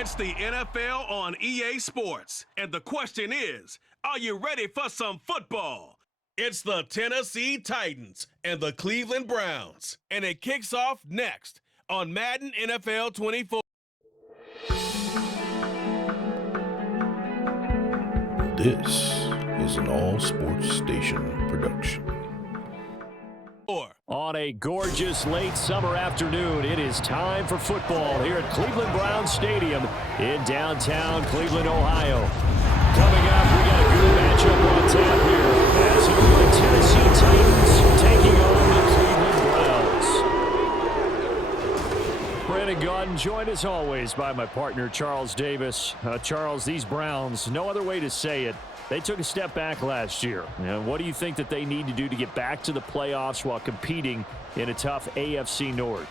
It's the NFL on EA Sports, and the question is, are you ready for some football? It's the Tennessee Titans and the Cleveland Browns, and it kicks off next on Madden NFL 24. This is an all-sports station production. On a gorgeous late summer afternoon, it is time for football here at Cleveland Browns Stadium in downtown Cleveland, Ohio. Coming up, we got a good matchup on tap here as the Tennessee Titans taking on the Cleveland Browns. Brandon Gaudin joined as always by my partner Charles Davis. Charles, these Browns, no other way to say it, they took a step back last year. What do you think that they need to do to get back to the playoffs while competing in a tough AFC North?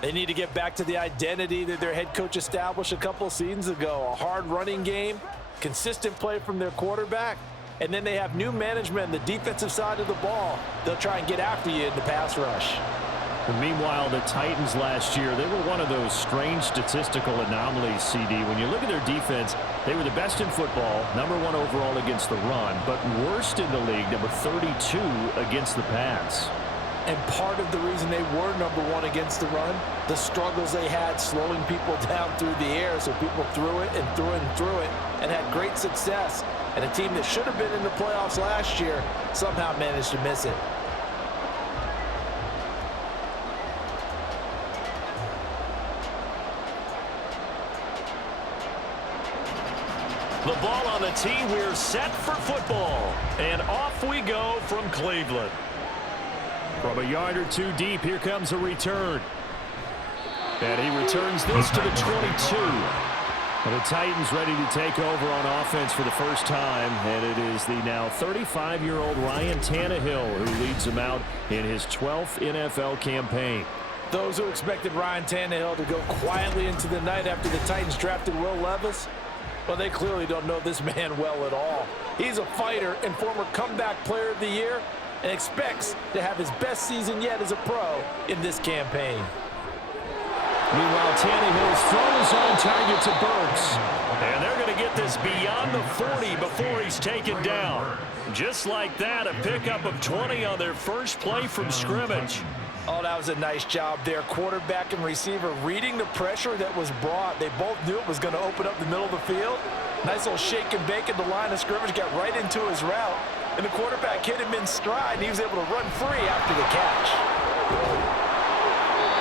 They need to get back to the identity that their head coach established a couple of seasons ago. A hard running game, consistent play from their quarterback, and then they have new management on the defensive side of the ball. They'll try and get after you in the pass rush. And meanwhile, the Titans last year, they were one of those strange statistical anomalies, CD. When you look at their defense, they were the best in football, #1 overall against the run, but worst in the league, number 32 against the pass. And part of the reason they were #1 against the run, the struggles they had slowing people down through the air, so people threw it and threw it and threw it and had great success. And a team that should have been in the playoffs last year somehow managed to miss it. The ball on the tee, we're set for football. And off we go from Cleveland. From a yard or two deep, here comes a return. And he returns this to the 22. And the Titans ready to take over on offense for the first time. And it is the now 35-year-old Ryan Tannehill who leads them out in his 12th NFL campaign. Those who expected Ryan Tannehill to go quietly into the night after the Titans drafted Will Levis, well, they clearly don't know this man well at all. He's a fighter and former comeback player of the year and expects to have his best season yet as a pro in this campaign. Meanwhile, Tannehill's throw is on target to Burks. And they're going to get this beyond the 40 before he's taken down. Just like that, a pickup of 20 on their first play from scrimmage. Oh, that was a nice job there. Quarterback and receiver reading the pressure that was brought. They both knew it was going to open up the middle of the field. Nice little shake and bake at the line of scrimmage, got right into his route. And the quarterback hit him in stride, and he was able to run free after the catch.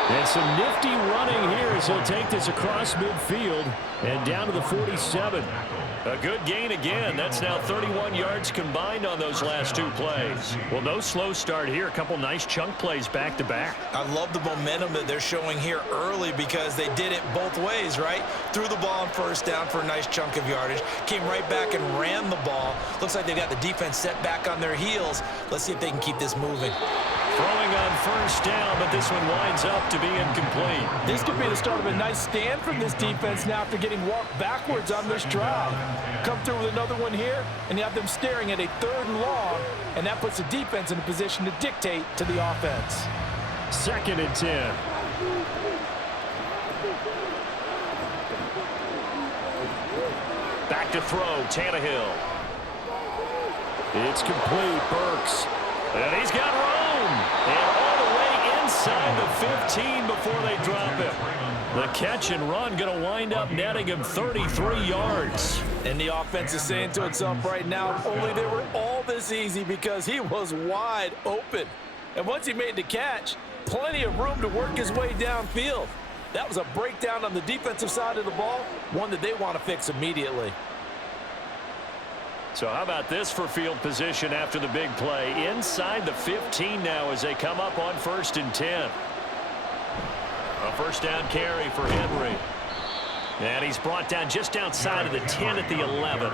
And some nifty running here as he'll take this across midfield and down to the 47. A good gain again. That's now 31 yards combined on those last two plays. Well, no slow start here. A couple nice chunk plays back-to-back. I love the momentum that they're showing here early because they did it both ways, right? Threw the ball on first down for a nice chunk of yardage. Came right back and ran the ball. Looks like they got the defense set back on their heels. Let's see if they can keep this moving. Throwing on first down, but this one winds up to be incomplete. This could be the start of a nice stand from this defense now after getting walked backwards on this drive. Come through with another one here, and you have them staring at a 3rd and long, and that puts the defense in a position to dictate to the offense. 2nd and 10. Back to throw, Tannehill. It's complete, Burks. And he's got room. And all the way inside the 15 before they drop him. The catch and run going to wind up netting him 33 yards. And the offense is saying to itself right now, only they were all this easy because he was wide open. And once he made the catch, plenty of room to work his way downfield. That was a breakdown on the defensive side of the ball, one that they want to fix immediately. So how about this for field position after the big play? Inside the 15 now as they come up on 1st and 10. A first down carry for Henry. And he's brought down just outside of the 10 at the 11.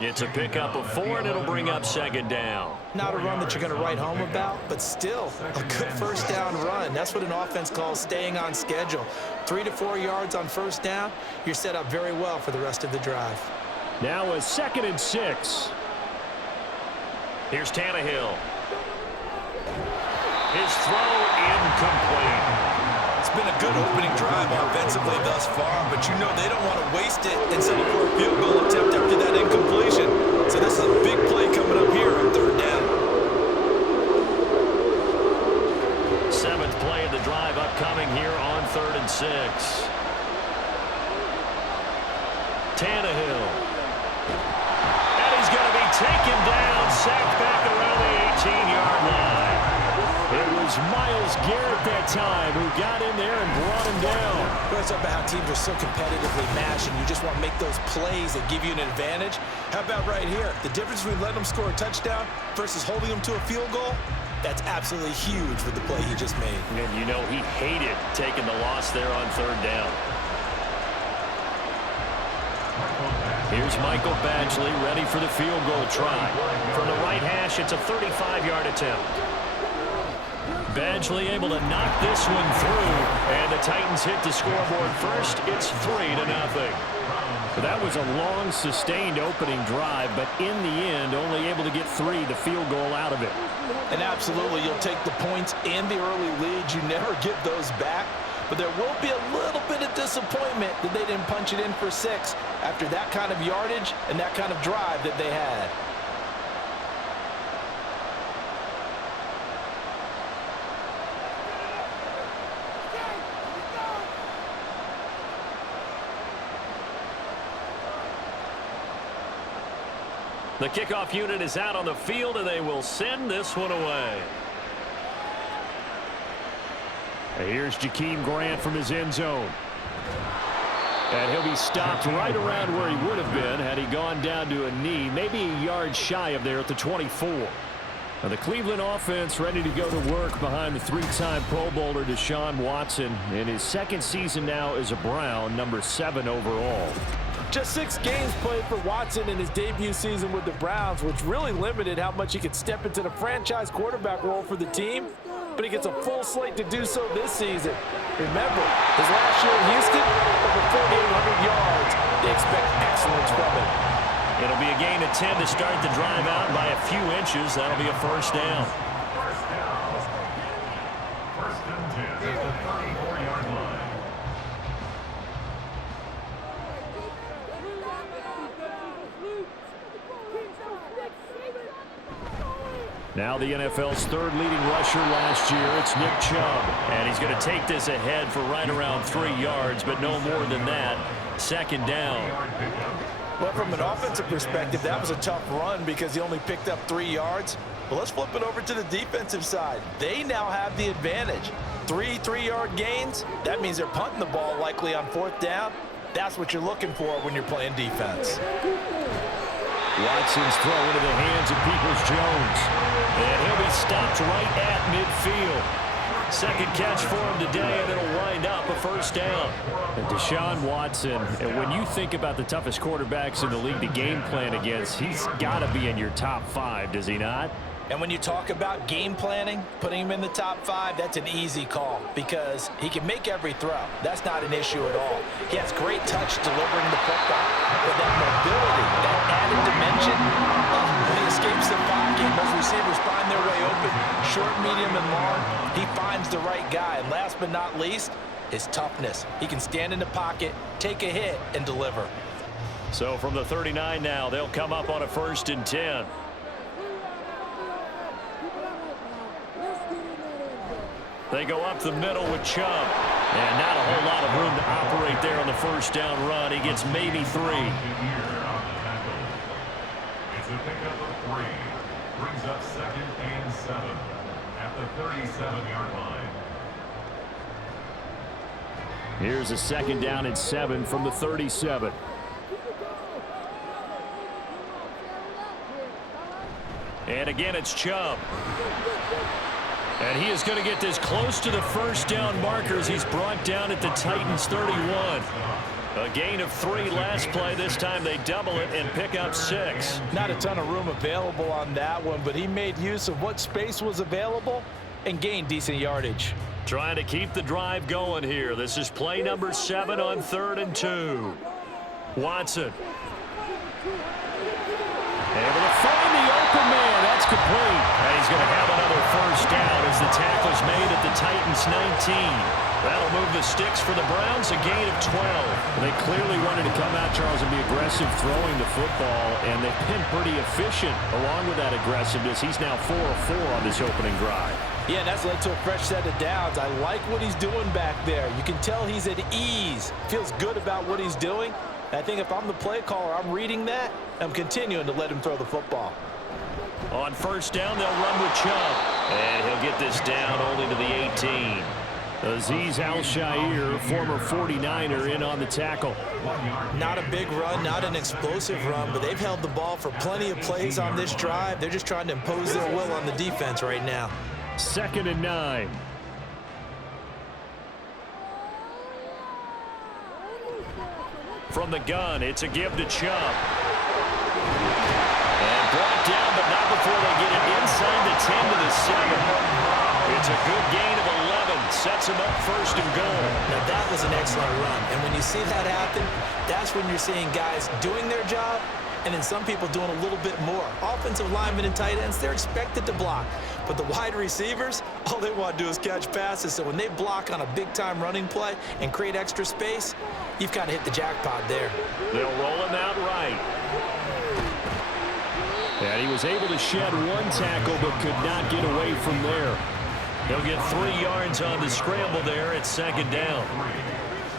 It's a pickup of 4, and it'll bring up 2nd down. Not a run that you're going to write home about, but still a good first down run. That's what an offense calls staying on schedule. 3 to 4 yards on first down, you're set up very well for the rest of the drive. Now a 2nd and 6. Here's Tannehill. His throw incomplete. It's been a good opening drive offensively thus far, but you know they don't want to waste it and settle for a field goal attempt after that incompletion. So this is a big play coming up here on third down. Seventh play of the drive upcoming here on 3rd and 6. Tannehill. And he's going to be taken down, sacked back around the 18-yard line. It was Myles Garrett that time who got in there and brought him down. Well, it's about how teams are so competitively matched, and you just want to make those plays that give you an advantage. How about right here? The difference between letting them score a touchdown versus holding them to a field goal, that's absolutely huge with the play he just made. And you know he hated taking the loss there on 3rd down. Here's Michael Badgley ready for the field goal try. From the right hash, it's a 35-yard attempt. Badgley able to knock this one through, and the Titans hit the scoreboard first. It's 3-0. That was a long, sustained opening drive, but in the end, only able to get 3, the field goal out of it. And absolutely, you'll take the points and the early leads. You never get those back. But there will be a little bit of disappointment that they didn't punch it in for 6 after that kind of yardage and that kind of drive that they had. The kickoff unit is out on the field, and they will send this one away. Here's Jakeem Grant from his end zone. And he'll be stopped right around where he would have been had he gone down to a knee, maybe a yard shy of there at the 24. Now the Cleveland offense ready to go to work behind the 3-time Pro Bowler Deshaun Watson in his second season now as a Brown, number 7 overall. Just 6 games played for Watson in his debut season with the Browns, which really limited how much he could step into the franchise quarterback role for the team. But he gets a full slate to do so this season. Remember, his last year in Houston, over 4,800 yards. They expect excellence from him. It'll be a gain of 10 to start the drive out by a few inches. That'll be a first down. First and 10 at the 34-yard line. Now the NFL's 3rd leading rusher last year, it's Nick Chubb. And he's going to take this ahead for right around 3 yards, but no more than that. 2nd down. Well, from an offensive perspective, that was a tough run because he only picked up 3 yards. But let's flip it over to the defensive side. They now have the advantage. 3 3-yard gains, that means they're punting the ball likely on 4th down. That's what you're looking for when you're playing defense. Watson's throw into the hands of Peoples-Jones. And he'll be stopped right at midfield. Second catch for him today, and it'll wind up a first down. And Deshaun Watson, and when you think about the toughest quarterbacks in the league to game plan against, he's got to be in your top 5, does he not? And when you talk about game planning, putting him in the top 5, that's an easy call because he can make every throw. That's not an issue at all. He has great touch delivering the football. But that mobility, that added dimension, when he escapes the pocket, those receivers find their way open, short, medium, and long. He finds the right guy. And last but not least, his toughness. He can stand in the pocket, take a hit, and deliver. So from the 39 now, they'll come up on a 1st and 10. They go up the middle with Chubb. And not a whole lot of room to operate there on the first down run. He gets maybe 3. It's a pickup of 3. Brings up 2nd and 7 at the 37-yard line. Here's a 2nd down and 7 from the 37. And again, it's Chubb. And he is going to get this close to the first down markers. He's brought down at the Titans 31. A gain of 3 last play. This time they double it and pick up 6. Not a ton of room available on that one, but he made use of what space was available and gained decent yardage. Trying to keep the drive going here. This is play number 7 on 3rd and 2. Watson. Able to find the open man. That's complete. And he's going to have another first down as the tackle's made at the Titans 19. That'll move the sticks for the Browns, a gain of 12. They clearly wanted to come out, Charles, and be aggressive throwing the football, and they've been pretty efficient along with that aggressiveness. He's now 4 of 4 on this opening drive. Yeah, that's led to a fresh set of downs. I like what he's doing back there. You can tell he's at ease. Feels good about what he's doing. I think if I'm the play caller, I'm reading that. I'm continuing to let him throw the football. On first down, they'll run with Chubb. And he'll get this down only to the 18. Azeez Al-Shaair, former 49er, in on the tackle. Not a big run, not an explosive run, but they've held the ball for plenty of plays on this drive. They're just trying to impose their will on the defense right now. 2nd and 9. From the gun, it's a give to Chubb. And brought down, but not before they get it inside the 10 to the 7. It's a good gain of 11. Sets him up 1st and goal. Now that was an excellent run. And when you see that happen, that's when you're seeing guys doing their job and then some people doing a little bit more. Offensive linemen and tight ends, they're expected to block. But the wide receivers, all they want to do is catch passes. So when they block on a big-time running play and create extra space, you've kind of hit the jackpot there. They'll roll him out right. And he was able to shed 1 tackle but could not get away from there. He'll get 3 yards on the scramble there at 2nd down.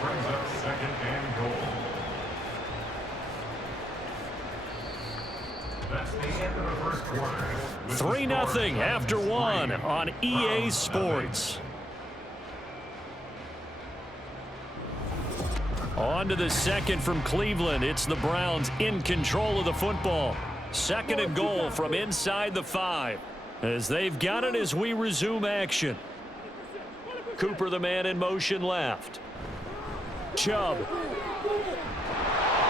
Brings up 2nd and goal. That's the end of the first quarter. 3-0 after 1 on EA Sports. On to the 2nd from Cleveland. It's the Browns in control of the football. 2nd and goal from inside the 5. As they've got it as we resume action. Cooper, the man in motion left. Chubb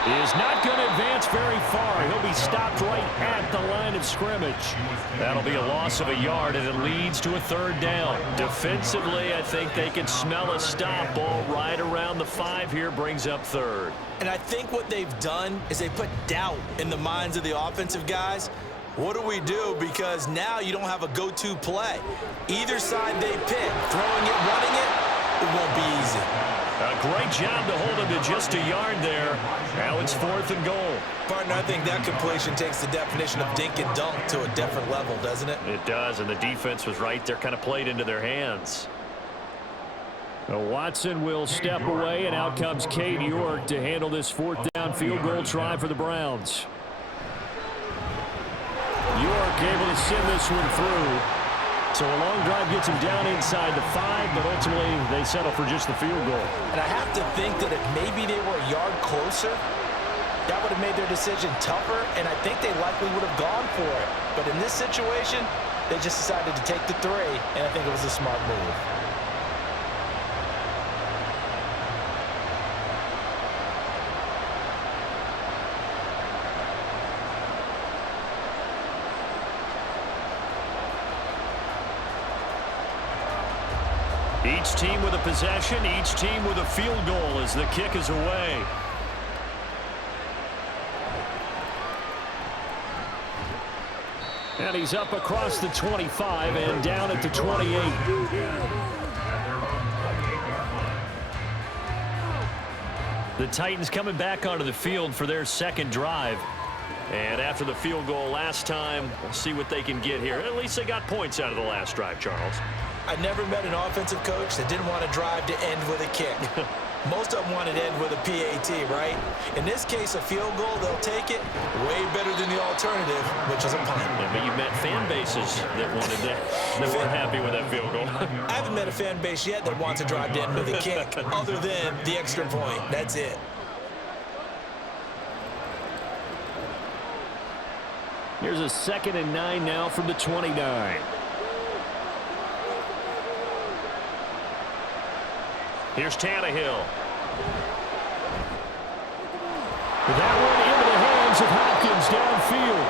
is not going to advance very far. He'll be stopped right at the line of scrimmage. That'll be a loss of a yard, and it leads to a 3rd down. Defensively, I think they can smell a stop. Ball right around the 5 here, brings up 3rd. And I think what they've done is they put doubt in the minds of the offensive guys. What do we do? Because now you don't have a go-to play. Either side they pick, throwing it, running it won't be easy. A great job to hold him to just a yard there. Now it's 4th and goal. Partner, I think that completion takes the definition of dink and dunk to a different level, doesn't it? It does, and the defense was right there, kind of played into their hands. Watson will step away, and out comes Cade York to handle this 4th down field goal try for the Browns. York able to send this one through. So a long drive gets him down inside the 5, but ultimately they settle for just the field goal. And I have to think that if maybe they were a yard closer, that would have made their decision tougher, and I think they likely would have gone for it. But in this situation, they just decided to take the 3, and I think it was a smart move. Each team with a possession, each team with a field goal as the kick is away. And he's up across the 25 and down at the 28. The Titans coming back onto the field for their 2nd drive. And after the field goal last time, we'll see what they can get here. At least they got points out of the last drive, Charles. I never met an offensive coach that didn't want to drive to end with a kick. Most of them want to end with a PAT, right? In this case, a field goal, they'll take it way better than the alternative, which is a punt. Yeah, but you met fan bases that wanted that, that weren't happy with that field goal. I haven't met a fan base yet that wants to drive to end with a kick, other than the extra point. That's it. Here's a 2nd and 9 now from the 29. Here's Tannehill. That one into the hands of Hopkins downfield.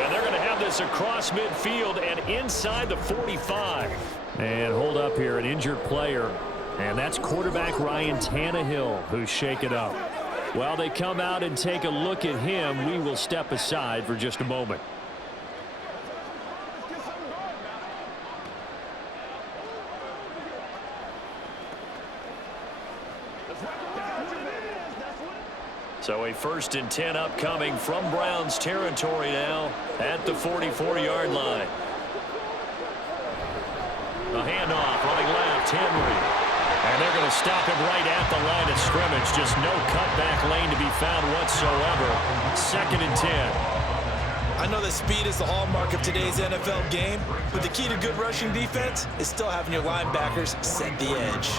And they're going to have this across midfield and inside the 45. And hold up here, an injured player. And that's quarterback Ryan Tannehill who's shaken up. While they come out and take a look at him, we will step aside for just a moment. So a 1st and 10 upcoming from Browns territory now at the 44-yard line. A handoff running left, Henry. And they're going to stop him right at the line of scrimmage. Just no cutback lane to be found whatsoever. 2nd and 10. I know that speed is the hallmark of today's NFL game, but the key to good rushing defense is still having your linebackers set the edge.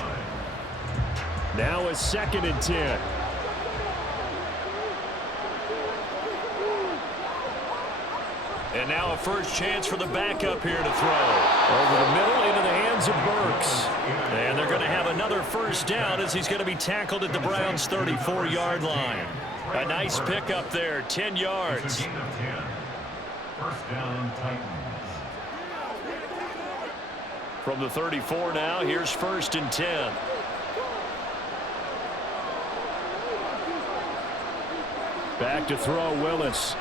Now a 2nd and 10. And now a first chance for the backup here to throw. Over the middle into the hands of Burks. And they're going to have another 1st down as he's going to be tackled at the Browns' 34-yard line. A nice pickup there, 10 yards. 1st down, Titans. From the 34 now, here's 1st and 10. Back to throw, Willis.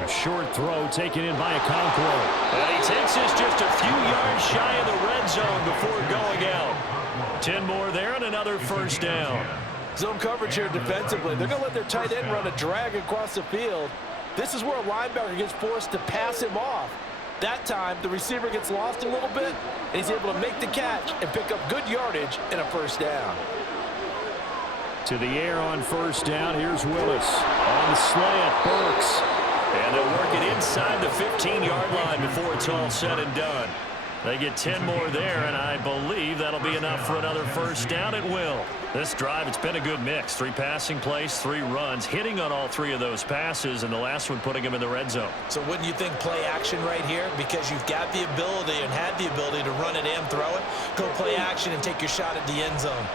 A short throw taken in by Okonkwo. And he takes this just a few yards shy of the red zone before going out. 10 more there and another 1st down. Zone coverage here defensively. They're going to let their tight end run a drag across the field. This is where a linebacker gets forced to pass him off. That time, the receiver gets lost a little bit, and he's able to make the catch and pick up good yardage and a 1st down. To the air on 1st down. Here's Willis. On the slant, Burks. And they'll work it inside the 15-yard line before it's all said and done. They get 10 more there, and I believe that'll be enough for another 1st down. It will. This drive, it's been a good mix. 3 passing plays, 3 runs, hitting on all 3 of those passes, and the last one putting them in the red zone. So wouldn't you think play action right here? Because you've got the ability and had the ability to run it and throw it. Go play action and take your shot at the end zone.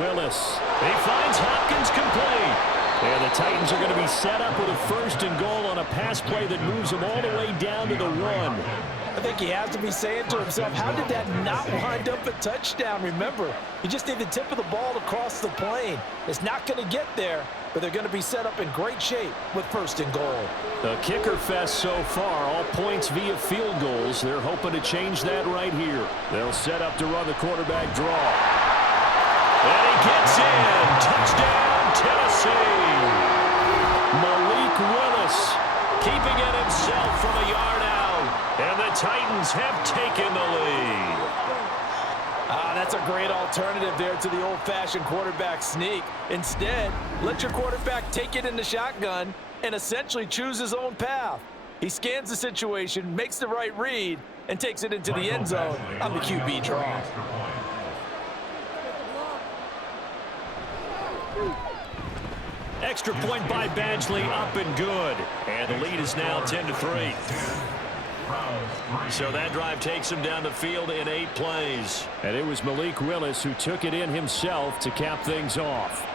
Willis. He finds Hopkins complete. And the Titans are going to be set up with a 1st and goal on a pass play that moves them all the way down to the 1. I think he has to be saying to himself, how did that not wind up a touchdown? Remember, you just need the tip of the ball to cross the plane. It's not going to get there, but they're going to be set up in great shape with 1st and goal. The kicker fest so far, all points via field goals. They're hoping to change that right here. They'll set up to run the quarterback draw. And he gets in. Touchdown, Tennessee. Malik Willis keeping it himself from a yard out. And the Titans have taken the lead. That's a great alternative there to the old-fashioned quarterback sneak. Instead, let your quarterback take it in the shotgun and essentially choose his own path. He scans the situation, makes the right read, and takes it into the end zone on the QB draw. Extra point by Badgley, up and good. And the lead is now 10-3. So that drive takes him down the field in 8 plays. And it was Malik Willis who took it in himself to cap things off.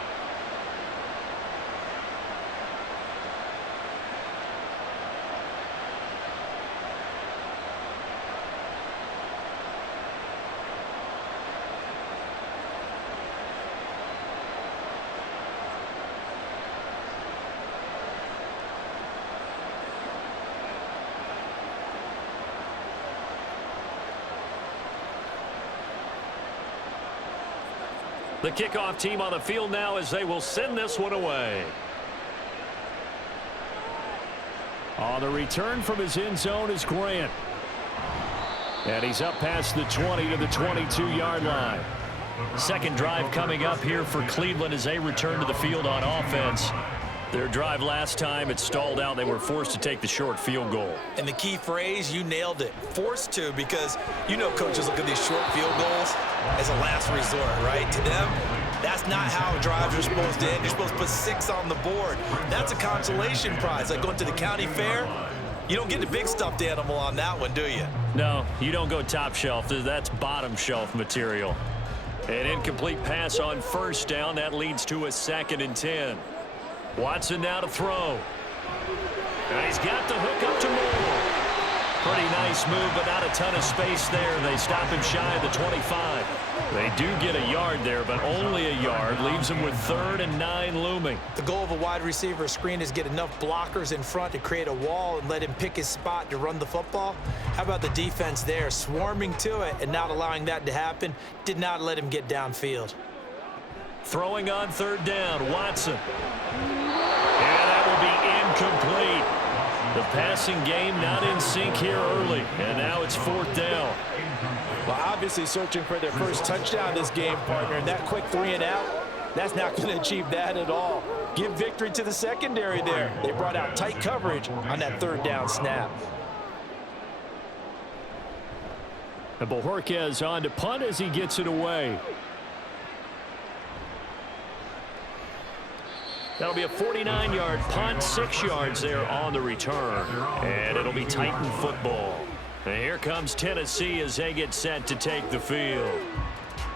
The kickoff team on the field now as they will send this one away. On the return from his end zone is Grant. And he's up past the 20 to the 22-yard line. Second drive coming up here for Cleveland as they return to the field on offense. Their drive last time, it stalled out. They were forced to take the short field goal. And the key phrase, you nailed it. Forced to, because you know coaches look at these short field goals as a last resort, right? To them, that's not how drives are supposed to end. You're supposed to put 6 on the board. That's a consolation prize. Like going to the county fair, you don't get the big stuffed animal on that one, do you? No, you don't go top shelf. That's bottom shelf material. An incomplete pass on first down. That leads to a 2nd and 10. Watson now to throw. And he's got the hook up to Moore. Pretty nice move, but not a ton of space there. They stop him shy of the 25. They do get a yard there, but only a yard. Leaves him with 3rd and 9 looming. The goal of a wide receiver screen is get enough blockers in front to create a wall and let him pick his spot to run the football. How about the defense there, swarming to it and not allowing that to happen? Did not let him get downfield. Throwing on 3rd down, Watson. And that will be incomplete. The passing game not in sync here early, and now it's 4th down. Well, obviously searching for their first touchdown this game, partner, and that quick 3 and out, that's not going to achieve that at all. Give victory to the secondary there. They brought out tight coverage on that 3rd down snap. And Bojorquez on to punt as he gets it away. That'll be a 49-yard punt, 6 yards there on the return. And it'll be Titan football. And here comes Tennessee as they get set to take the field.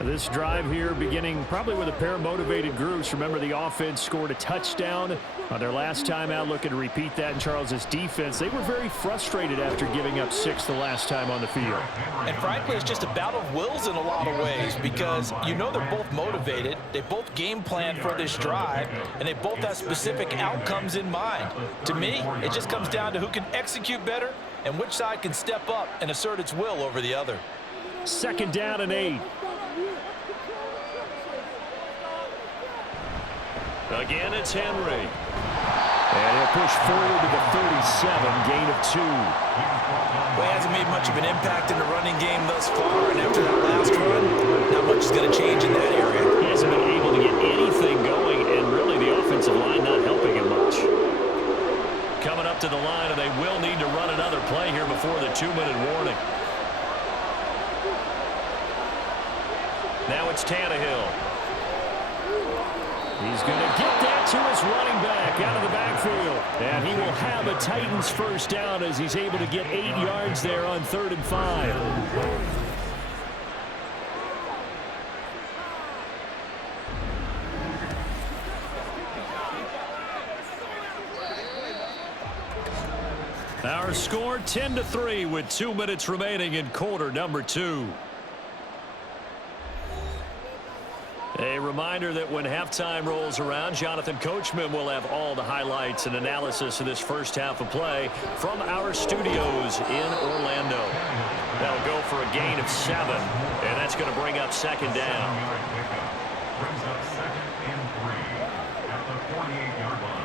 This drive here beginning probably with a pair of motivated groups. Remember, the offense scored a touchdown on their last time out, looking to repeat that in Charles's defense. They were very frustrated after giving up 6 the last time on the field. And frankly, it's just a battle of wills in a lot of ways because you know they're both motivated. They both game plan for this drive, and they both have specific outcomes in mind. To me, it just comes down to who can execute better and which side can step up and assert its will over the other. 2nd down and 8. Again, it's Henry. And he'll push forward to the 37, gain of 2. Well, he hasn't made much of an impact in the running game thus far, and after that last run, not much is going to change in that area. He hasn't been able to get anything going, and really the offensive line not helping him much. Coming up to the line, and they will need to run another play here before the 2-minute warning. Now it's Tannehill. He's going to get that to his running back out of the backfield. And he will have a Titans first down as he's able to get 8 yards there on 3rd and 5. Our score 10-3 with 2 minutes remaining in quarter number 2. A reminder that when halftime rolls around, Jonathan Coachman will have all the highlights and analysis of this first half of play from our studios in Orlando. That'll go for a gain of 7, and that's going to bring up 2nd down. Brings up 2nd and 3 at the 48-yard line.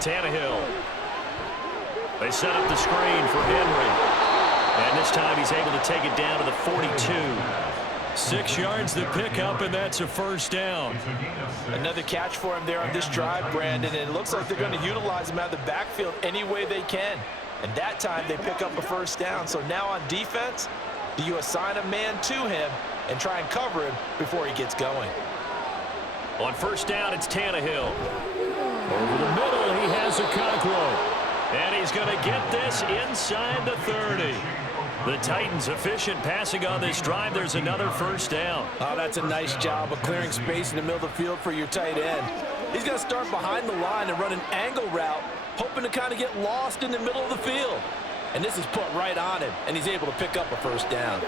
Tannehill. They set up the screen for Henry. And this time he's able to take it down to the 42. 6 yards the pickup, and that's a first down. Another catch for him there on this drive, Brandon, and it looks like they're going to utilize him out of the backfield any way they can. And that time they pick up a first down. So now on defense, do you assign a man to him and try and cover him before he gets going? On first down, it's Tannehill. Over the middle, he has Okonkwo. And he's going to get this inside the 30. The Titans efficient passing on this drive. There's another first down. Oh, that's a nice job of clearing space in the middle of the field for your tight end. He's going to start behind the line and run an angle route, hoping to kind of get lost in the middle of the field. And this is put right on him, and he's able to pick up a first down.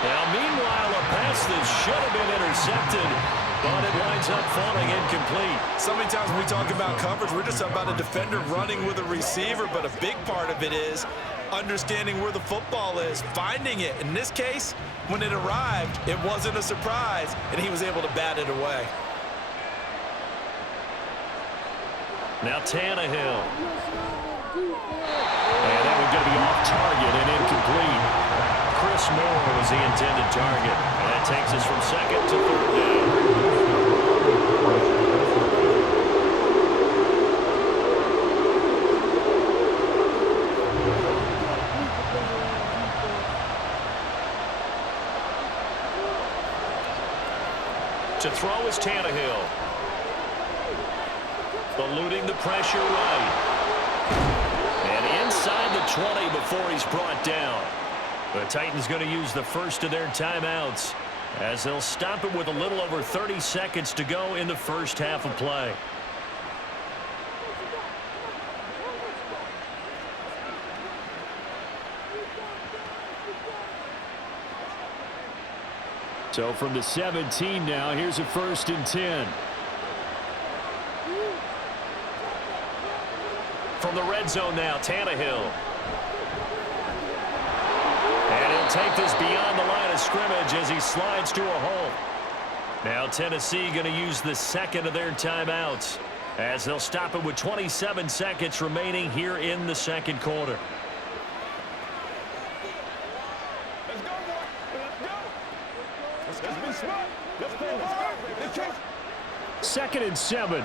Now, meanwhile, a pass that should have been intercepted, but it winds up falling incomplete. So many times when we talk about coverage, we're just about a defender running with a receiver, but a big part of it is understanding where the football is, finding it. In this case, when it arrived, it wasn't a surprise, and he was able to bat it away. Now Tannehill. And that one going to be off target and incomplete. Chris Moore was the intended target. And that takes us from 2nd to 3rd down. To throw is Tannehill. Eluding the pressure right. And inside the 20 before he's brought down. The Titans going to use the first of their timeouts as they'll stop it with a little over 30 seconds to go in the first half of play. So from the 17 now, here's a 1st and 10. From the red zone now, Tannehill. And he'll take this beyond the line of scrimmage as he slides to a hole. Now Tennessee going to use the second of their timeouts as they'll stop it with 27 seconds remaining here in the second quarter. Let's go, boy. Let's go. Let's be smart. Let's play hard. Let's go. 2nd and 7.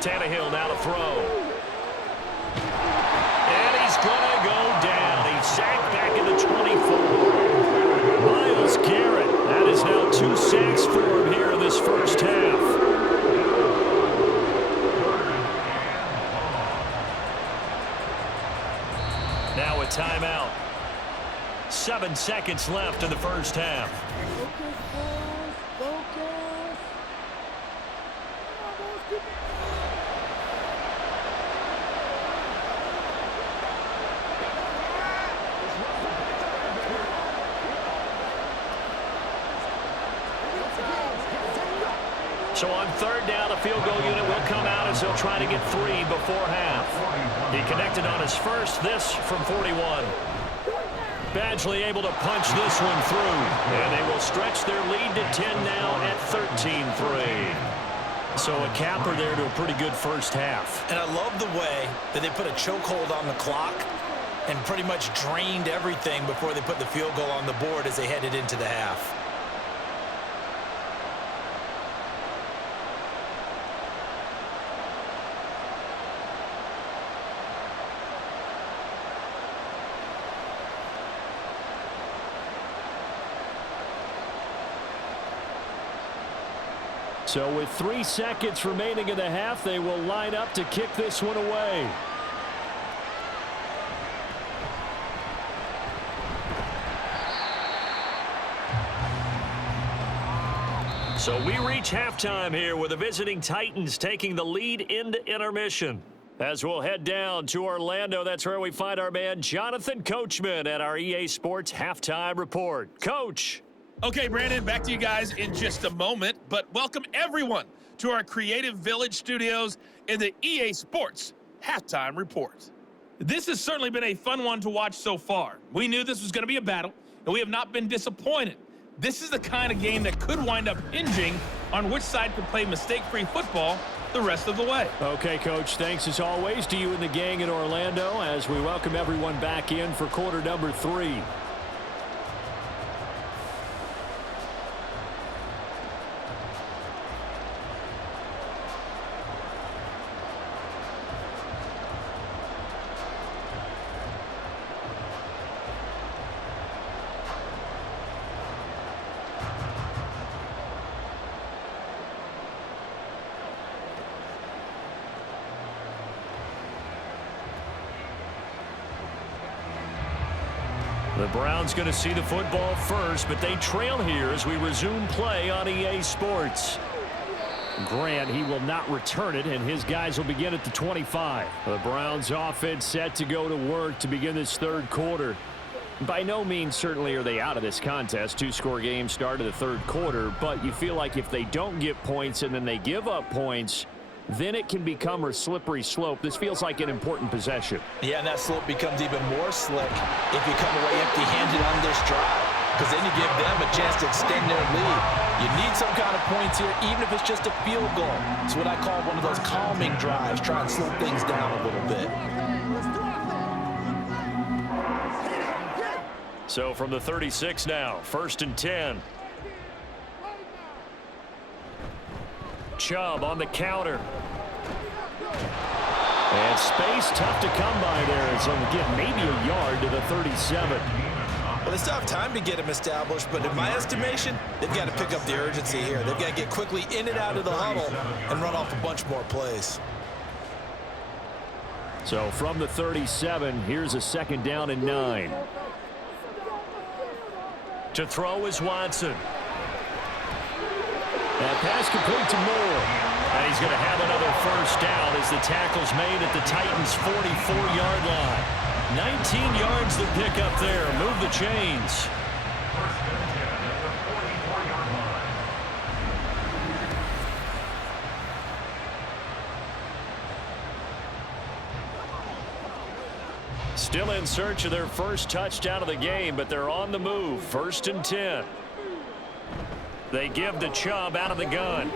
Tannehill now to throw. And he's going to go down. He's sacked back in the 24. Myles Garrett. That is now 2 sacks for him here in this first half. Now a timeout. 7 seconds left in the first half. So on 3rd down, the field goal unit will come out as they'll try to get 3 before half. He connected on his first, this from 41. Badgley able to punch this one through, and they will stretch their lead to 10 now at 13-3. So a capper there to a pretty good first half. And I love the way that they put a chokehold on the clock and pretty much drained everything before they put the field goal on the board as they headed into the half. So with 3 seconds remaining in the half, they will line up to kick this one away. So we reach halftime here with the visiting Titans taking the lead into intermission. As we'll head down to Orlando, that's where we find our man Jonathan Coachman at our EA Sports Halftime Report. Coach. Okay, Brandon, back to you guys in just a moment, but welcome everyone to our Creative Village studios in the EA Sports Halftime Report. This has certainly been a fun one to watch so far. We knew this was going to be a battle, and we have not been disappointed. This is the kind of game that could wind up hinging on which side could play mistake-free football the rest of the way. Okay, Coach, thanks as always to you and the gang in Orlando as we welcome everyone back in for quarter number 3. The Browns going to see the football first, but they trail here as we resume play on EA Sports. Grant, he will not return it, and his guys will begin at the 25. The Browns offense set to go to work to begin this third quarter. By no means certainly are they out of this contest. 2-score game start of the third quarter, but you feel like if they don't get points and then they give up points, then it can become a slippery slope. This feels like an important possession. Yeah, and that slope becomes even more slick if you come away empty-handed on this drive, because then you give them a chance to extend their lead. You need some kind of points here, even if it's just a field goal. It's what I call one of those calming drives, try and slow things down a little bit. So from the 36 now, 1st and 10. Chubb on the counter. And space tough to come by there. And so again, maybe a yard to the 37. Well, they still have time to get him established, but in my estimation, they've got to pick up the urgency here. They've got to get quickly in and out of the huddle and run off a bunch more plays. So from the 37, here's a 2nd down and 9. To throw is Watson. That pass complete to Moore. And he's going to have another 1st down as the tackle's made at the Titans' 44-yard line. 19 yards to pick up there. Move the chains. Still in search of their first touchdown of the game, but they're on the move. 1st and 10. They give to Chubb out of the gun.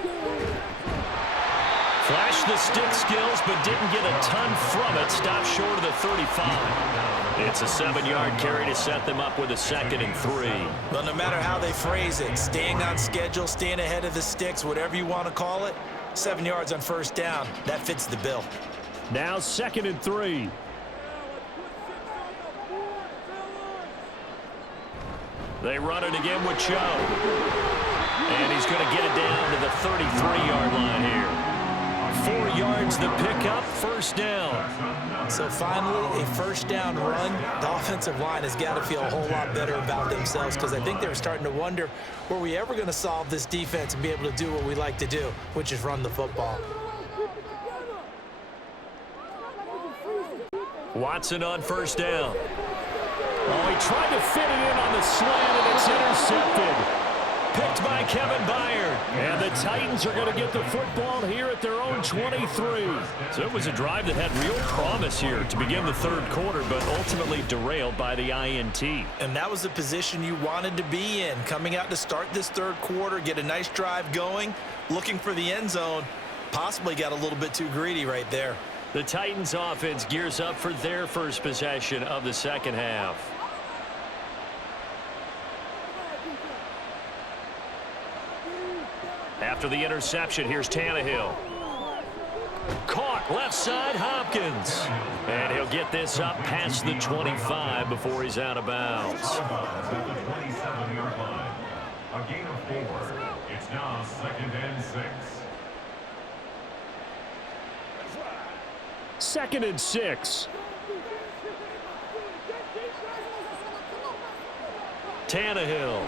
Flashed the stick skills, but didn't get a ton from it. Stopped short of the 35. It's a 7-yard carry to set them up with a 2nd and 3. Well, no matter how they phrase it, staying on schedule, staying ahead of the sticks, whatever you want to call it, 7 yards on 1st down, that fits the bill. Now 2nd and 3. They run it again with Chubb. And he's going to get it down to the 33-yard line here. 4 yards to pick up, 1st down. So finally, a 1st down run. The offensive line has got to feel a whole lot better about themselves because I think they were starting to wonder, were we ever going to solve this defense and be able to do what we like to do, which is run the football. Watson on 1st down. Oh, he tried to fit it in on the slant, and it's intercepted. Picked by Kevin Byard. And the Titans are going to get the football here at their own 23. So it was a drive that had real promise here to begin the 3rd quarter, but ultimately derailed by the INT. And that was the position you wanted to be in, coming out to start this 3rd quarter, get a nice drive going, looking for the end zone. Possibly got a little bit too greedy right there. The Titans offense gears up for their first possession of the 2nd half. After the interception, here's Tannehill. Caught left side, Hopkins. And he'll get this up past the 25 before he's out of bounds. At the 27-yard line. A gain of 4. It's now 2nd and 6. 2nd and 6. Tannehill.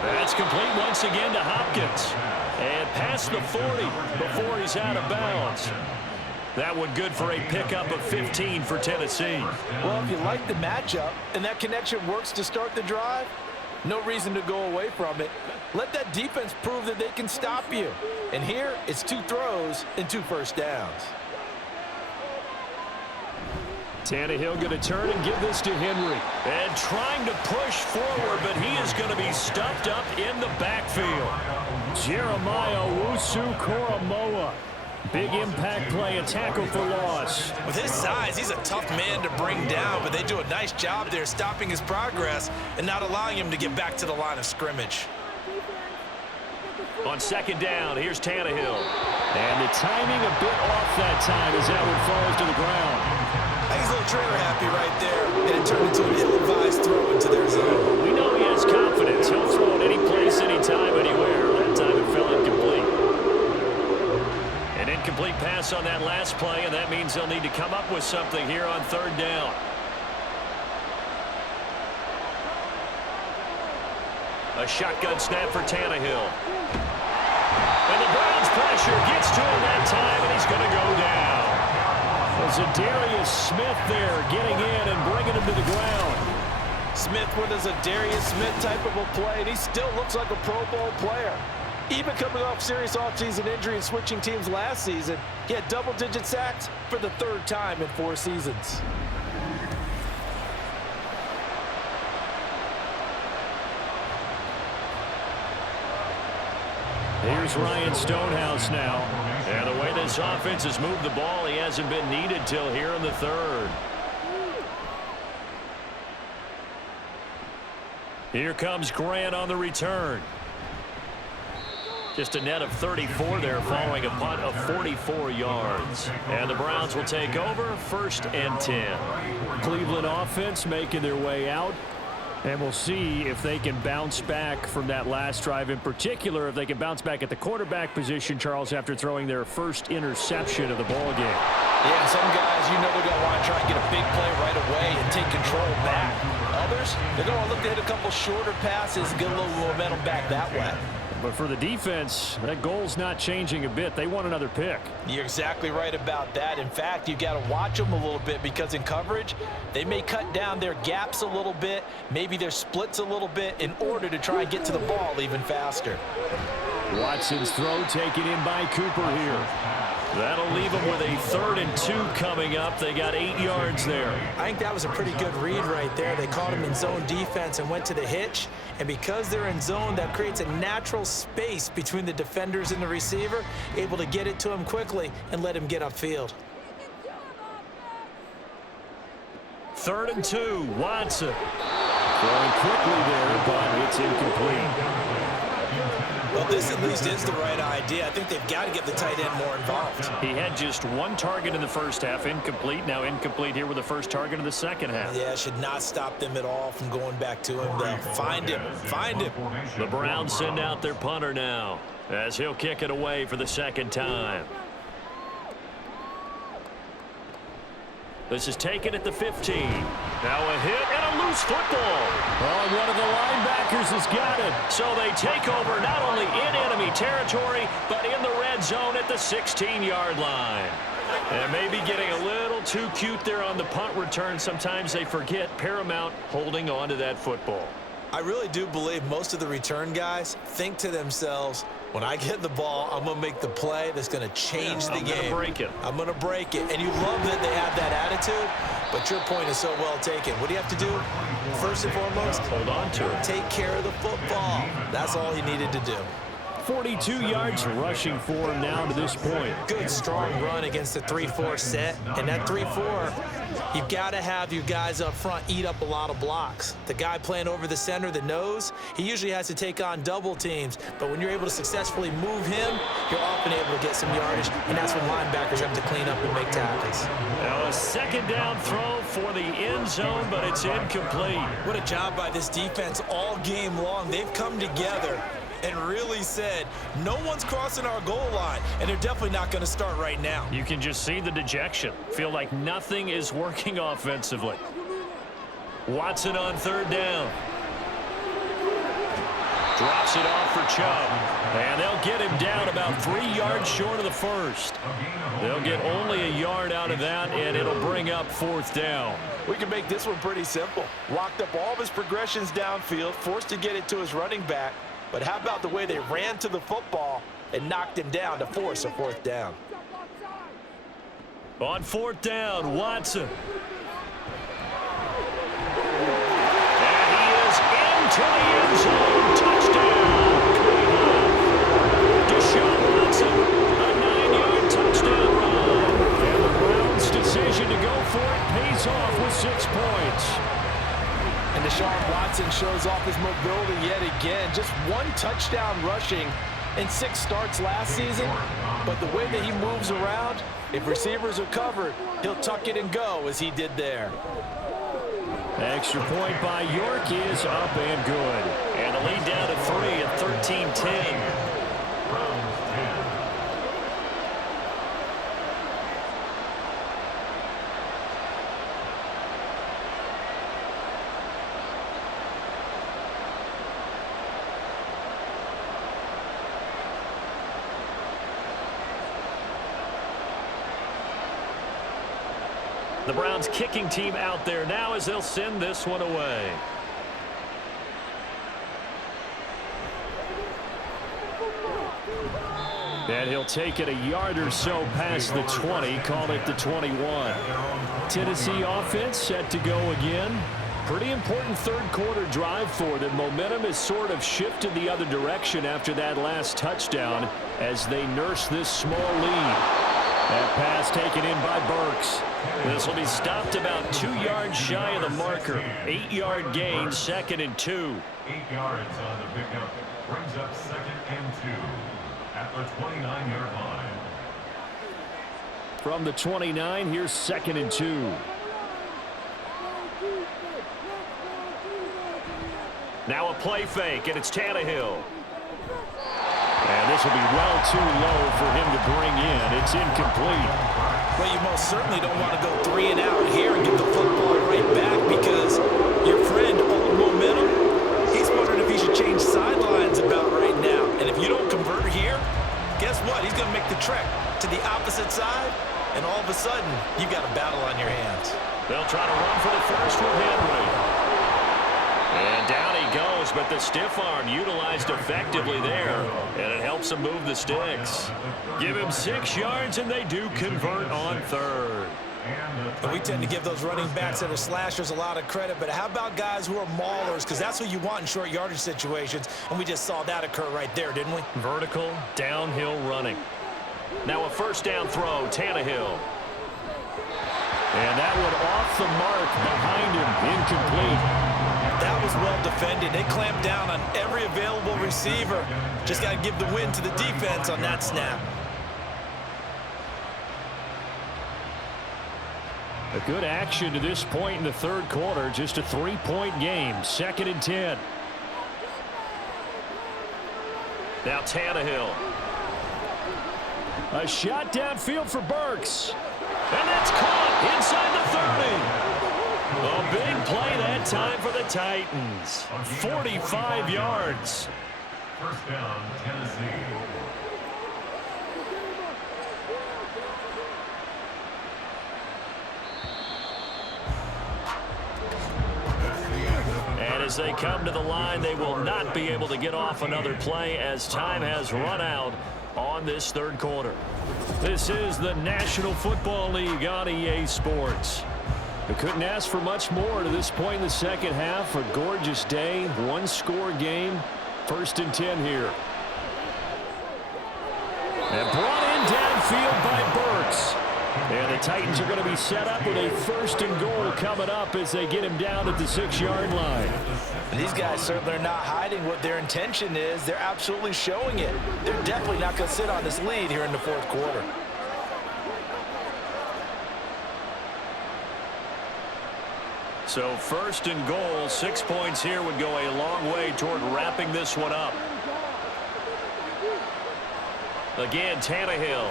That's complete once again to Hopkins. And past the 40 before he's out of bounds. That one good for a pickup of 15 for Tennessee. Well, if you like the matchup and that connection works to start the drive, no reason to go away from it. Let that defense prove that they can stop you. And here, it's 2 throws and 2 1st downs. Tannehill going to turn and give this to Henry. And trying to push forward, but he is going to be stuffed up in the backfield. Jeremiah Owusu-Koramoah. Big impact play, a tackle for loss. With his size, he's a tough man to bring down, but they do a nice job there stopping his progress and not allowing him to get back to the line of scrimmage. On 2nd down, here's Tannehill. And the timing a bit off that time as that one falls to the ground. He's a little trailer happy right there, and it turned into an ill-advised throw into their zone. We know he has confidence. He'll throw it any place, anytime, anywhere. That time it fell incomplete. An incomplete pass on that last play, and that means they'll need to come up with something here on 3rd down. A shotgun snap for Tannehill. And the Browns pressure gets to him that time, and he's going to go down. Zadarius Smith there getting in and bringing him to the ground. Smith with a Zadarius Smith type of a play, and he still looks like a Pro Bowl player. Even coming off serious offseason injury and switching teams last season, he had double-digit sacks for the 3rd time in 4 seasons. Here's Ryan Stonehouse now. And the way this offense has moved the ball, he hasn't been needed till here in the 3rd. Here comes Grant on the return. Just a net of 34 there following a punt of 44 yards. And the Browns will take over 1st and 10. Cleveland offense making their way out. And we'll see if they can bounce back from that last drive. In particular, if they can bounce back at the quarterback position, Charles, after throwing their first interception of the ball game. Yeah, some guys, you know they're going to want to try and get a big play right away and take control back. Others, they're going to look to hit a couple shorter passes and get a little momentum back that way. But for the defense, that goal's not changing a bit. They want another pick. You're exactly right about that. In fact, you've got to watch them a little bit because in coverage, they may cut down their gaps a little bit, maybe their splits a little bit in order to try and get to the ball even faster. Watson's throw taken in by Cooper here. That'll leave them with a 3rd and 2 coming up. They got 8 yards there. I think that was a pretty good read right there. They caught him in zone defense and went to the hitch. And because they're in zone, that creates a natural space between the defenders and the receiver, able to get it to him quickly and let him get upfield. 3rd and 2, Watson. Throwing quickly there, but it's incomplete. Well, this at least is the right idea. I think they've got to get the tight end more involved. He had just 1 target in the first half, incomplete. Now incomplete here with the first target in the second half. Yeah, should not stop them at all from going back to him, though. Find him. Find him. The Browns send out their punter now as he'll kick it away for the second time. This is taken at the 15. Now a hit and a loose football. Oh, one of the linebackers has got it. So they take over not only in enemy territory, but in the red zone at the 16-yard line. And maybe getting a little too cute there on the punt return. Sometimes they forget paramount holding on to that football. I really do believe most of the return guys think to themselves, when I get the ball, I'm going to make the play that's going to change the game. I'm going to break it. I'm going to break it. And you love that they have that attitude, but your point is so well taken. What do you have to do? First and foremost, hold on to it. Take care of the football. That's all he needed to do. 42 yards rushing for him now to this point. Good, strong run against the 3-4 set. And that 3-4, you've got to have your guys up front eat up a lot of blocks. The guy playing over the center, the nose, he usually has to take on double teams. But when you're able to successfully move him, you're often able to get some yardage. And that's when linebackers have to clean up and make tackles. Now a second down throw for the end zone, but it's incomplete. What a job by this defense all game long. They've come together and really said, no one's crossing our goal line, and they're definitely not going to start right now. You can just see the dejection. Feel like nothing is working offensively. Watson on 3rd down. Drops it off for Chubb. And they'll get him down about 3 yards short of the first. They'll get only a yard out of that, and it'll bring up 4th down. We can make this one pretty simple. Locked up all of his progressions downfield, forced to get it to his running back. But how about the way they ran to the football and knocked him down to force a 4th down? On 4th down, Watson. And he is into the end zone. Touchdown, Cleveland. Deshaun Watson, a 9-yard touchdown run. And the Browns' decision to go for it pays off with 6 points. And Deshaun Watson shows off his mobility yet again. Just 1 touchdown rushing in 6 starts last season. But the way that he moves around, if receivers are covered, he'll tuck it and go as he did there. Extra point by York is up and good. And the lead down to 3 at 13-10. The Browns kicking team out there now as they'll send this one away. And he'll take it a yard or so past the 20, call it the 21. Tennessee offense set to go again. Pretty important 3rd quarter drive for them. Momentum has sort of shifted the other direction after that last touchdown as they nurse this small lead. That pass taken in by Burks. This will be stopped about 2 yards shy of the marker. 8-yard gain, 2nd and 2. 8 yards on the pickup. Brings up 2nd and 2 at the 29-yard line. From the 29, here's 2nd and 2. Now a play fake, and it's Tannehill. And this will be well too low for him to bring in. It's incomplete. Well, you most certainly don't want to go 3 and out here and get the football right back because your friend, old momentum, he's wondering if he should change sidelines about right now. And if you don't convert here, guess what? He's going to make the trek to the opposite side, and all of a sudden, you've got a battle on your hands. They'll try to run for the first with Henry. And down he goes, but the stiff arm utilized effectively there, and it helps him move the sticks. Give him 6 yards, and they do convert on third. And we tend to give those running backs that are slashers a lot of credit, but how about guys who are maulers? Because that's what you want in short yardage situations, and we just saw that occur right there, didn't we? Vertical, downhill running. Now a first down throw, Tannehill. And that one off the mark behind him, incomplete. That was well defended. They clamped down on every available receiver. Just got to give the win to the defense on that snap. A good action to this point in the third quarter. Just a 3-point game. 2nd and 10. Now Tannehill. A shot downfield for Burks. And that's caught inside the 30. A big play that time for the Titans. 45 yards. First down, Tennessee. And as they come to the line, they will not be able to get off another play as time has run out on this third quarter. This is the National Football League on EA Sports. We couldn't ask for much more to this point in the second half. A gorgeous day, 1-score game. 1st and 10 here. And brought in downfield by Burks. And the Titans are going to be set up with a 1st and goal coming up as they get him down at the 6-yard line. And these guys certainly are not hiding what their intention is. They're absolutely showing it. They're definitely not going to sit on this lead here in the fourth quarter. So 1st and goal, 6 points here would go a long way toward wrapping this one up. Again, Tannehill.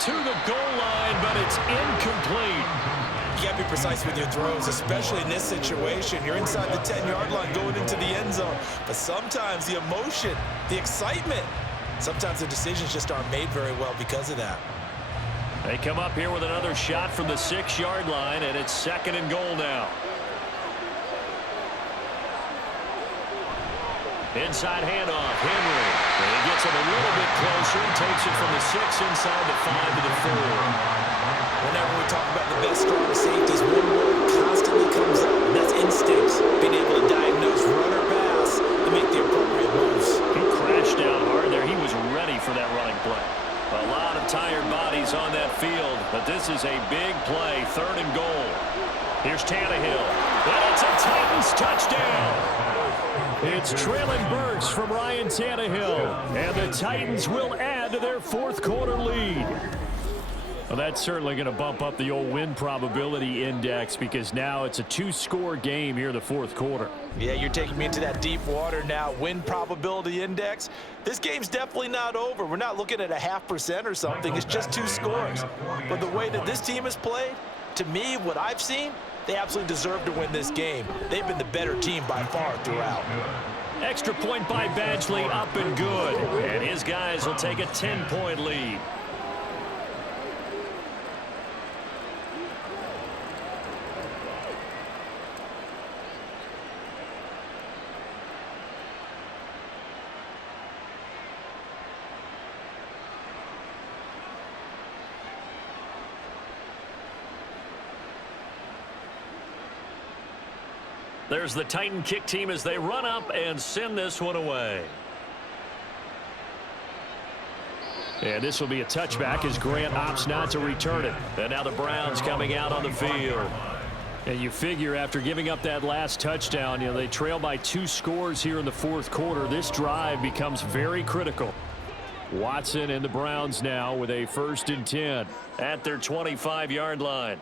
To the goal line, but it's incomplete. You got to be precise with your throws, especially in this situation. You're inside the 10-yard line going into the end zone. But sometimes the emotion, the excitement, sometimes the decisions just aren't made very well because of that. They come up here with another shot from the 6-yard line, and it's 2nd and goal now. Inside handoff, Henry. And he gets him a little bit closer. He takes it from the 6 inside the 5 to the 4. Whenever we talk about the best strong safeties, one word constantly comes up, and that's instincts. Being able to diagnose run or pass and make the appropriate moves. He crashed down hard there. He was ready for that running play. A lot of tired bodies on that field, but this is a big play, 3rd and goal. Here's Tannehill. And it's a Titans touchdown. It's trailing Burks from Ryan Tannehill, and the Titans will add to their 4th quarter lead. Well, that's certainly going to bump up the old win probability index because now it's a 2-score game here in the 4th quarter. Yeah, you're taking me into that deep water now. Win probability index. This game's definitely not over. We're not looking at a 0.5% or something. It's just 2 scores. But the way that this team has played, to me, what I've seen, they absolutely deserve to win this game. They've been the better team by far throughout. Extra point by Badgley, up and good. And his guys will take a 10-point lead. There's the Titan kick team as they run up and send this one away. And this will be a touchback as Grant opts not to return it. And now the Browns coming out on the field. And you figure after giving up that last touchdown, they trail by 2 scores here in the 4th quarter. This drive becomes very critical. Watson and the Browns now with a 1st and 10 at their 25-yard line.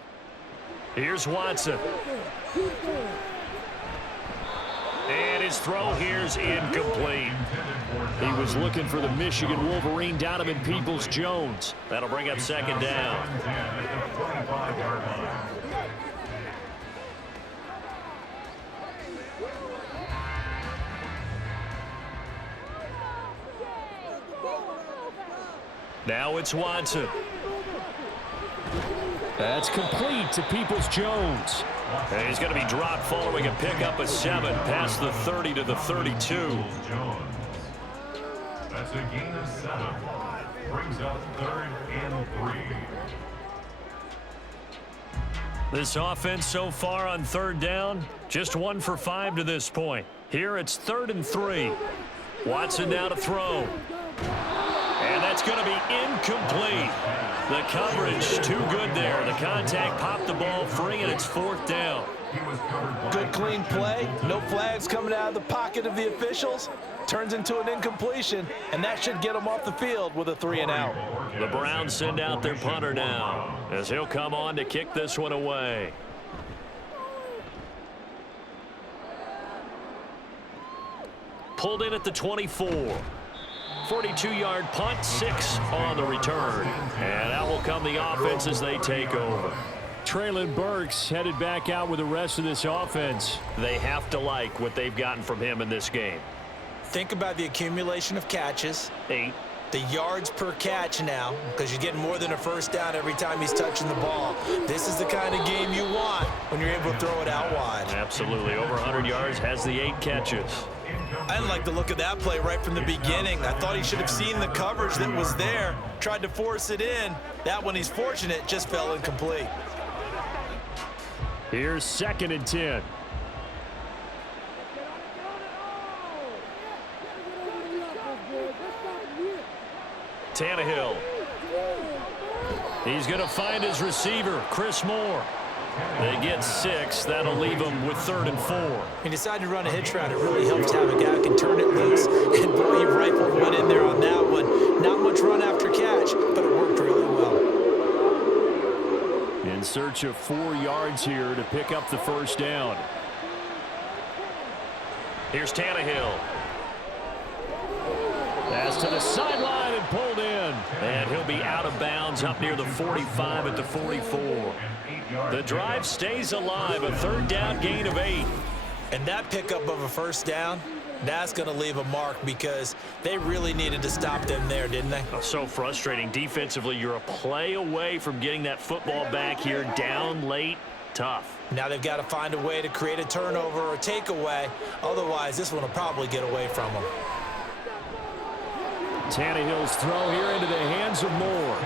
Here's Watson. And his throw here's incomplete. He was looking for the Michigan Wolverine Donovan Peoples-Jones. That'll bring up second down. Now it's Watson. That's complete to Peoples-Jones. And he's going to be dropped following a pickup of 7 past the 30 to the 32. That's a gain of 7. Brings up 3rd and 3. This offense so far on 3rd down, just 1 for 5 to this point. Here it's 3rd and 3. Watson now to throw. And that's going to be incomplete. The coverage too good there. The contact popped the ball free, and it's 4th down. Good clean play. No flags coming out of the pocket of the officials. Turns into an incompletion, and that should get them off the field with a 3-and-out. The Browns send out their punter now as he'll come on to kick this one away. Pulled in at the 24. 42-yard punt, 6 on the return. And out will come the offense as they take over. Traylon Burks headed back out with the rest of this offense. They have to like what they've gotten from him in this game. Think about the accumulation of catches. 8. The yards per catch now, because you're getting more than a first down every time he's touching the ball. This is the kind of game you want when you're able to throw it out wide. Absolutely. Over 100 yards, has the 8 catches. I didn't like the look of that play right from the beginning. I thought he should have seen the coverage that was there, tried to force it in. That one, he's fortunate, just fell incomplete. Here's 2nd and 10. Tannehill. He's going to find his receiver, Chris Moore. They get 6. That'll leave them with 3rd and 4. He decided to run a hitch route. It really helps to have a guy who can turn it loose. And boy, he rifled one in there on that one. Not much run after catch, but it worked really well. In search of 4 yards here to pick up the first down. Here's Tannehill. Pass to the sideline and pulled in. And he'll be out of bounds up near the 45 at the 44. The drive stays alive, a 3rd down gain of 8. And that pickup of a first down, that's going to leave a mark because they really needed to stop them there, didn't they? Oh, so frustrating. Defensively, you're a play away from getting that football back here, down late, tough. Now they've got to find a way to create a turnover or takeaway. Otherwise, this one will probably get away from them. Tannehill's throw here into the hands of Moore.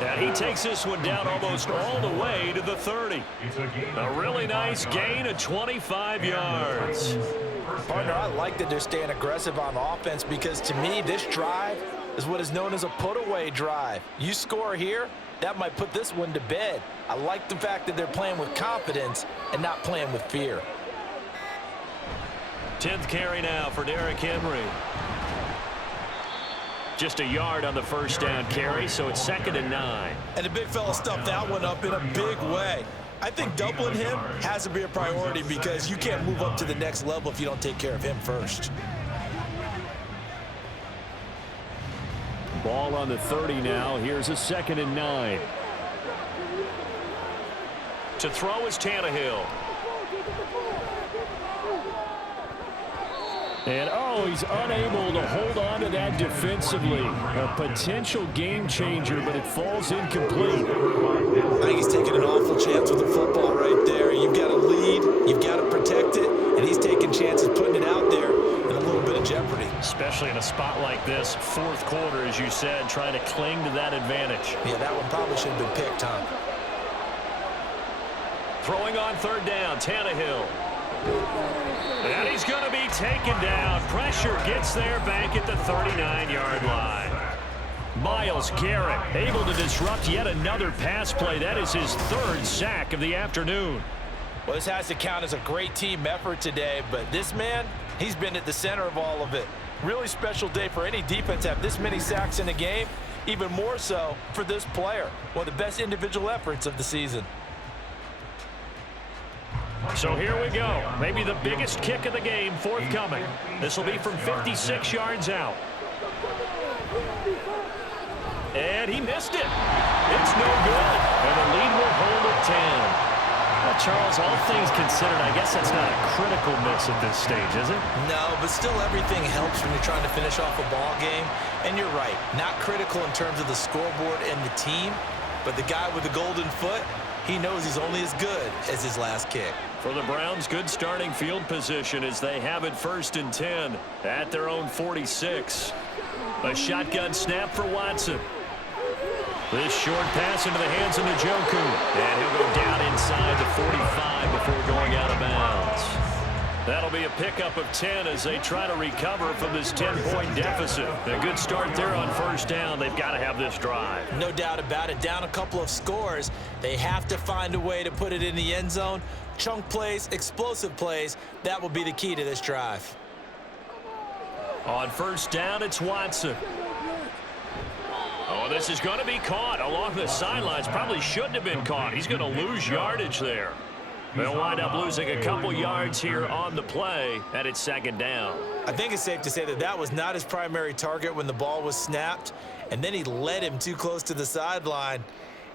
And he takes this one down almost all the way to the 30. A really nice gain of 25 yards. Partner, I like that they're staying aggressive on offense because to me, this drive is what is known as a put-away drive. You score here, that might put this one to bed. I like the fact that they're playing with confidence and not playing with fear. 10th carry now for Derrick Henry. Just a yard on the first down carry, so it's 2nd and 9. And the big fella stuffed that one up in a big way. I think doubling him has to be a priority because you can't move up to the next level if you don't take care of him first. Ball on the 30 now. Here's a 2nd and 9. To throw is Tannehill. And, oh, he's unable to hold on to that defensively. A potential game changer, but it falls incomplete. I think he's taking an awful chance with the football right there. You've got to lead, you've got to protect it, and he's taking chances putting it out there in a little bit of jeopardy. Especially in a spot like this, 4th quarter, as you said, trying to cling to that advantage. Yeah, that one probably should have been picked, huh? Throwing on 3rd down, Tannehill. And he's going to be taken down. Pressure gets there back at the 39-yard line. Myles Garrett able to disrupt yet another pass play. That is his 3rd sack of the afternoon. Well, this has to count as a great team effort today, but this man, he's been at the center of all of it. Really special day for any defense to have this many sacks in a game, even more so for this player. One of the best individual efforts of the season. So here we go. Maybe the biggest kick of the game forthcoming. This will be from 56 yards out. And he missed it. It's no good. And the lead will hold at 10. Well, Charles, all things considered, I guess that's not a critical miss at this stage, is it? No, but still everything helps when you're trying to finish off a ball game. And you're right, not critical in terms of the scoreboard and the team, but the guy with the golden foot, he knows he's only as good as his last kick. For the Browns, good starting field position as they have it 1st and 10 at their own 46. A shotgun snap for Watson. This short pass into the hands of Njoku. And he'll go down inside the 45 before going out of bounds. That'll be a pickup of 10 as they try to recover from this 10-point deficit. A good start there on 1st down. They've got to have this drive. No doubt about it. Down a couple of scores. They have to find a way to put it in the end zone. Chunk plays, explosive plays. That will be the key to this drive. On 1st down, it's Watson. Oh, this is going to be caught along the sidelines. Probably shouldn't have been caught. He's going to lose yardage there. They'll wind up losing a couple yards here on the play, and it's 2nd down. I think it's safe to say that that was not his primary target when the ball was snapped, and then he led him too close to the sideline,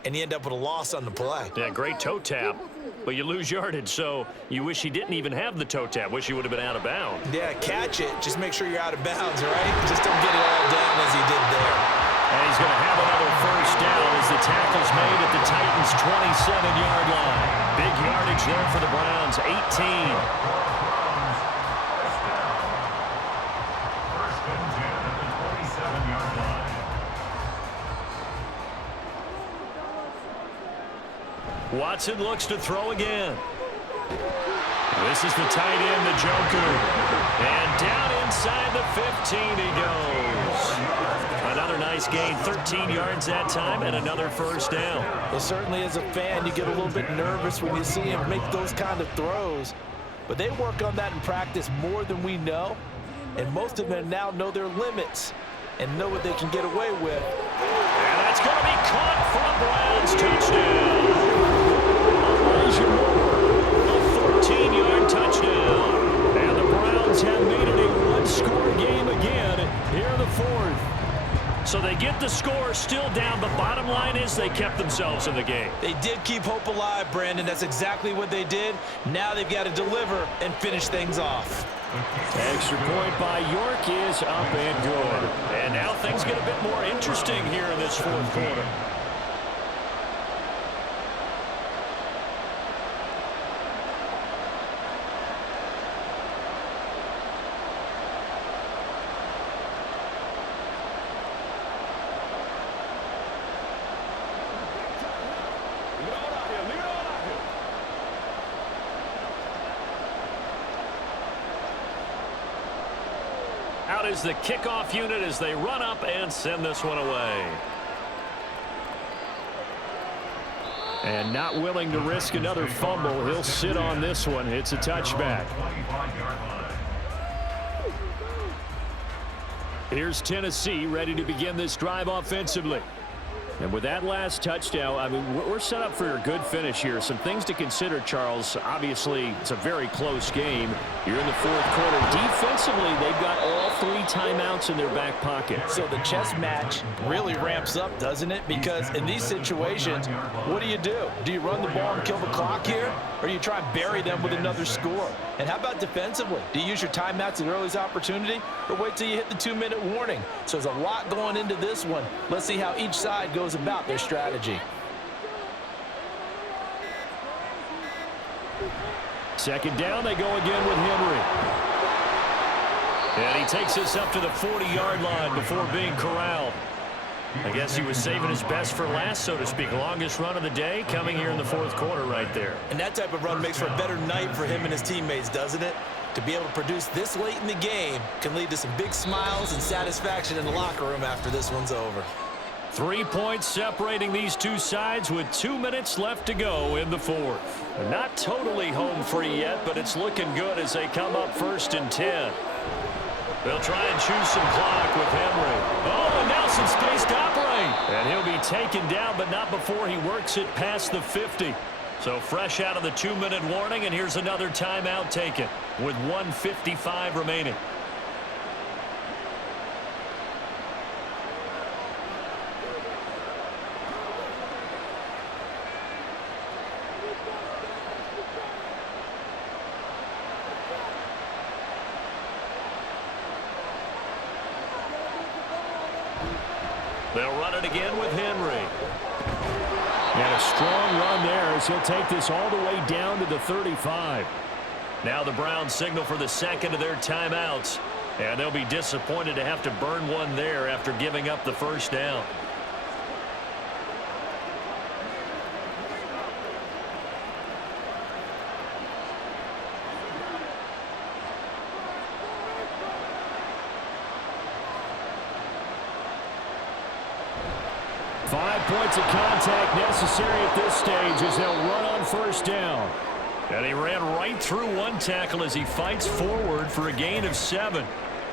and he ended up with a loss on the play. Yeah, great toe tap, but you lose yardage, so you wish he didn't even have the toe tap. Wish he would have been out of bounds. Yeah, catch it. Just make sure you're out of bounds, all right? Just don't get it all down as he did there. And he's going to have another 1st down as the tackle's made at the Titans' 27-yard line. Big yardage there for the Browns, 18. First and 10 at the 27-yard line. Watson looks to throw again. This is the tight end, Njoku. And down inside the 15 he goes. Another nice gain, 13 yards that time, and another 1st down. Well, certainly as a fan, you get a little bit nervous when you see him make those kind of throws. But they work on that in practice more than we know. And most of them now know their limits and know what they can get away with. And that's going to be caught for a Browns touchdown. A 14-yard touchdown. And the Browns have made it a one-score game again here in the 4th. So they get the score still down, but bottom line is they kept themselves in the game. They did keep hope alive, Brandon. That's exactly what they did. Now they've got to deliver and finish things off. Extra point by York is up and good. And now things get a bit more interesting here in this 4th quarter. Out is the kickoff unit as they run up and send this one away. And not willing to risk another fumble, he'll sit on this one. It's a touchback. Here's Tennessee ready to begin this drive offensively. And with that last touchdown, I mean, we're set up for a good finish here. Some things to consider, Charles. Obviously, it's a very close game. You're in the 4th quarter. Defensively, they've got all 3 timeouts in their back pocket. So the chess match really ramps up, doesn't it? Because in these situations, what do? Do you run the ball and kill the clock here? Or do you try and bury them with another score? And how about defensively? Do you use your timeouts at earliest opportunity? Or wait till you hit the 2-minute warning? So there's a lot going into this one. Let's see how each side goes about their strategy. 2nd down, they go again with Henry. And he takes us up to the 40-yard line before being corralled. I guess he was saving his best for last, so to speak. Longest run of the day coming here in the 4th quarter right there. And that type of run makes for a better night for him and his teammates, doesn't it? To be able to produce this late in the game can lead to some big smiles and satisfaction in the locker room after this one's over. 3 points separating these two sides with 2 minutes left to go in the 4th. Not totally home free yet, but it's looking good as they come up 1st and 10. They'll try and choose some clock with Henry. Oh, and now some space to operate. And he'll be taken down, but not before he works it past the 50. So fresh out of the 2-minute warning, and here's another timeout taken with 1:55 remaining. They'll run it again with Henry. And a strong run there as he'll take this all the way down to the 35. Now the Browns signal for the second of their timeouts. And they'll be disappointed to have to burn one there after giving up the first down. Points of contact necessary at this stage as they'll run on first down. And he ran right through one tackle as he fights forward for a gain of 7.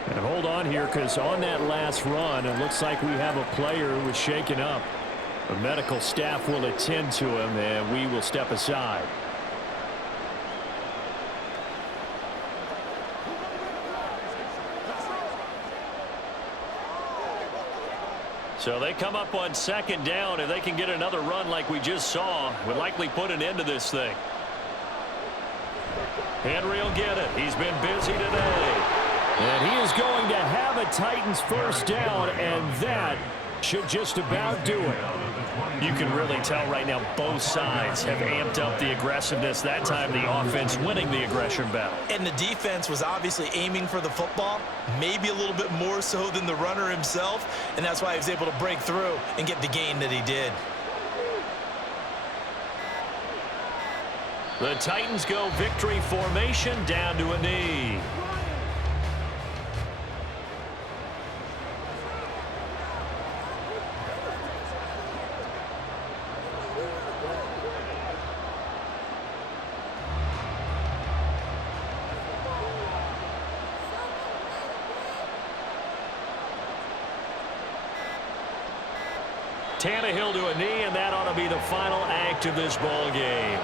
And hold on here, because on that last run, it looks like we have a player who was shaken up. The medical staff will attend to him, and we will step aside. So they come up on second down. If they can get another run like we just saw, would likely put an end to this thing. Henry will get it. He's been busy today. And he is going to have a Titans first down, and that should just about do it. You can really tell right now both sides have amped up the aggressiveness. That time the offense winning the aggression battle. And the defense was obviously aiming for the football, maybe a little bit more so than the runner himself, and that's why he was able to break through and get the gain that he did. The Titans go victory formation down to a knee. Tannehill to a knee, and that ought to be the final act of this ball game.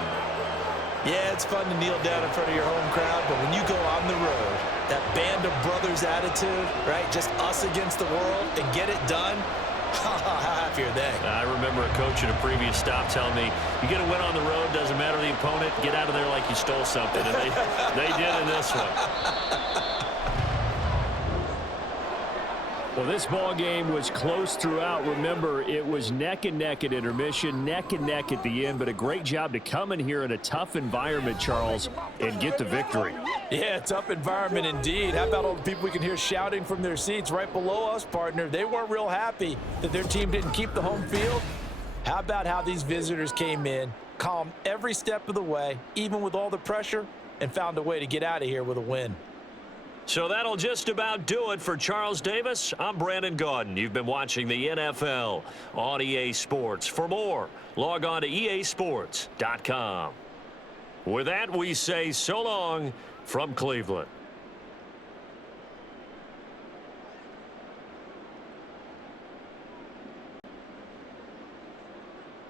Yeah, it's fun to kneel down in front of your home crowd, but when you go on the road, that band of brothers attitude, right, just us against the world, and get it done, how happy are they? I remember a coach at a previous stop telling me, you get a win on the road, doesn't matter the opponent, get out of there like you stole something, and they did in this one. Well, this ball game was close throughout. Remember, it was neck and neck at intermission, neck and neck at the end, but a great job to come in here in a tough environment, Charles, and get the victory. Yeah, tough environment indeed. How about all the people we can hear shouting from their seats right below us, partner? They weren't real happy that their team didn't keep the home field. How about how these visitors came in, calm every step of the way, even with all the pressure, and found a way to get out of here with a win. So that'll just about do it for Charles Davis. I'm Brandon Gaudin. You've been watching the NFL on EA Sports. For more, log on to easports.com. With that, we say so long from Cleveland.